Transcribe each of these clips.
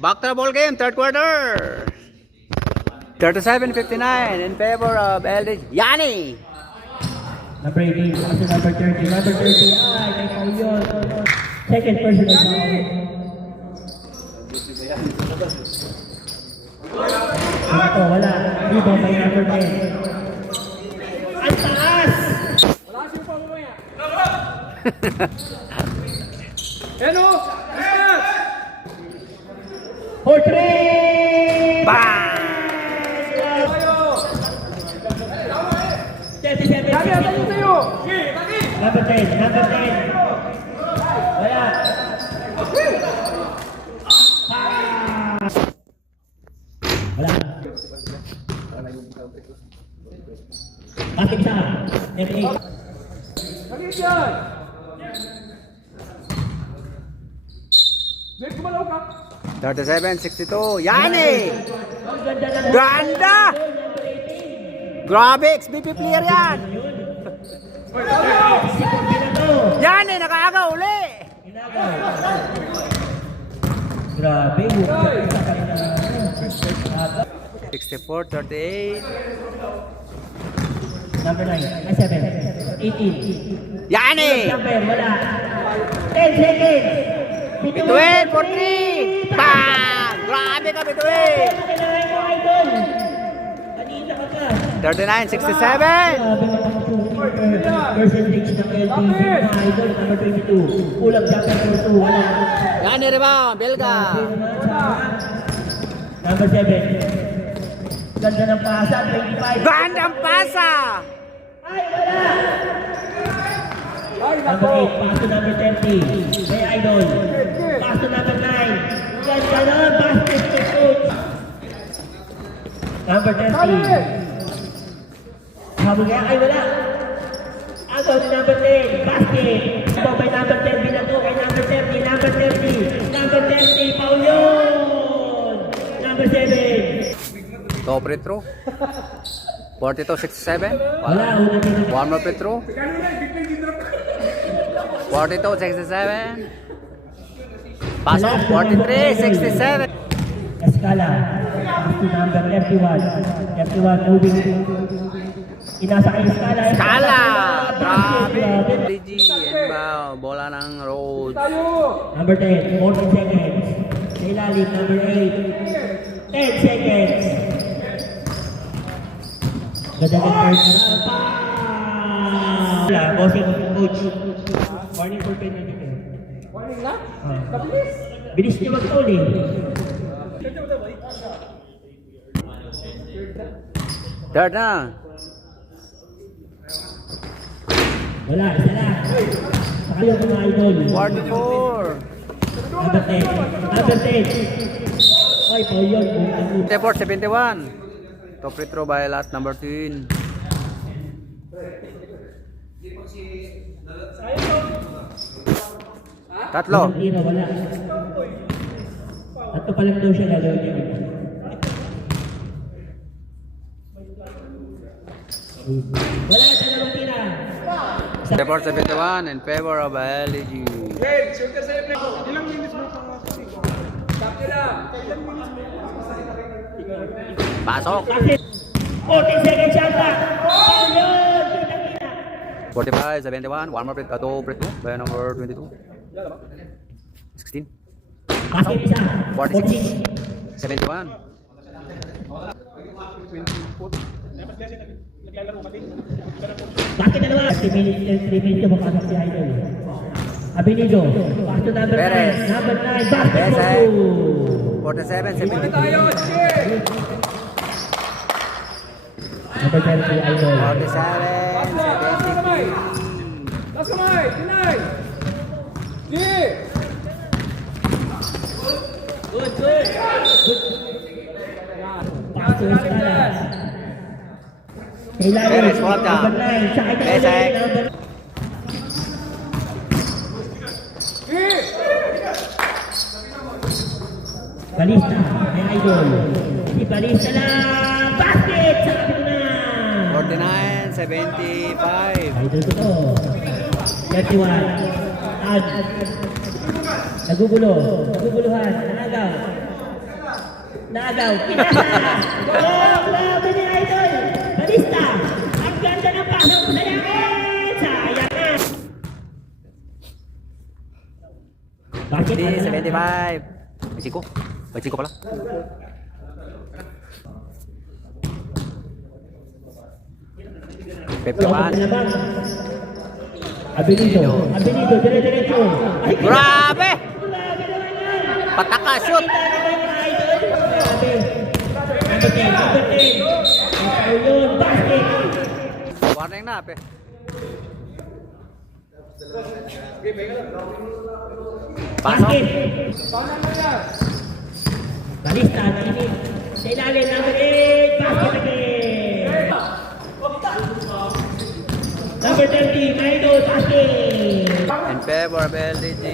Back to the ball game, third quarter. 37-59 in favor of LD. Yani! Number 18, also number 30. Number 30, ay, may foul yun. Second personal foul. Ito, wala. Dito, may number 10. Ang taas! Wala siya pa mamaya. Ano? For 3! Bang! 37, Lagi, tayo tayo. number 10, number 10. Wala. Wala. Bakit siya? F8. Lagi yan. Jake, kumalaw ka. 37-62. Yani! Ang ganda na lang. Ganda! Grabe, XBP player yan! Yani, nakaaga uli! Grabe, 64-38. number 9, ay 7, 18. Yani! Number, wala. 10 seconds. Bituin for 3! Bang! Grabe ka, Bituin! Kailangan ko, idol. Kanina ka ka. 39-67. Percentage ng LTV na idol, number 22. Ulang chapter 2, wala. Yani rebound, Belga. Number 7. Ganda ng pasa, 25. Gandang pasa! Ay, wala. Ay, Number nako. 8, pass to number 30. May idol. Pass to number 9. Ganda na, basket to shoot. Number 30. Habol kaya, ay wala. Agaw ni number 10, basket. Habol by number 10, binato kay number 30, number 30. Number 30, foul yun. Number 7. Top free throw. 42-67. Wala, unang pinag- One more free throw. 42-67. Pasok, 43-67. Escala. Pass to number 31. 31 moving. Inasa kay Escala. Kala! Grabe! Grabe. LG inbound. Bola ng Rhodes. Tayo. Number 10, 14 seconds. Sa ilalim, number 8. 10 seconds. Ganda ng third. Wala, bossing coach. Warning for penalty. Warning na? Ah. Nabilis. Bilis niyo mag-foul eh. Third na. Wala, isa lang. Sakayo mga idol. 44. Number 10. Number 10. Ay, foul yun. 74-71. Top free throw by last number 10. Tatlo. Walang tira, wala. Tatlo pa lang daw siya gagawin niya. Wala, dalawang tira. 74-71 in favor of LG. Hey, shoot ka sa ilang minutes mo pang Sakto na. Ilang minutes mo Pasok. Kasi 14 seconds shot clock. Foul yun. Tira-tira. 45-71. One more free two free throw by number 22. 16. Basket isa. 46. 71. Bakit dalawa? 3 minutes yung makasok si Idol. Abinigo. Pass to number 9. Perez. Number 9. Basket Perez. for 47-72. tayo. Sige. Number 10 si Idol. 47-72. Last kamay. Tinay. Sige. Good, good. Pass to Escala. Kailangan. Perez, what the? Number 9. Sa kanya. Perez. Number Sige. Balista. May Idol. Si Balista lang. Basket. Sa kapit na. 49-75. Idol ko to. 31. Ad. Naguguluhan. Nanagaw. Nagaw, pinasa! Oh, grabe ni Idol! Balista! Ang ganda ng pasok sa langit! Sayang na! Bakit? Di 75. Mexico. Mexico pala. Wala 51. naman. Abilido, Abilido, dire-diretso. Ay, Grabe! grabe naman yan! Pataka shoot. Grabe. Number 10, number 10. Ikaw yun, basket. Warning na, pe. Pasok. Basket. Balista, tinig. Sa ilalim, number 8, basket again. Number 30, Idol, basket. In favor of LDG.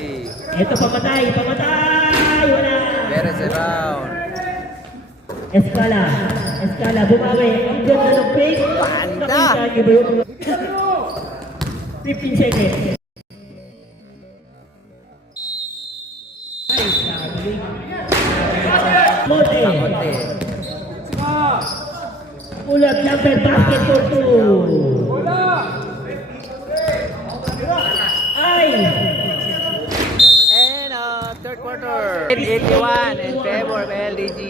Ito, pamatay, pamatay. Wala. There is a round. Escala, Escala, bumawi. Ang ganda ng pace. Banda. Nakita niyo ba yun? 15 seconds. Ay, sabi. Monte. Kamote. Ulat number basket for 2. Ay! And third quarter. 81 in favor of LDG.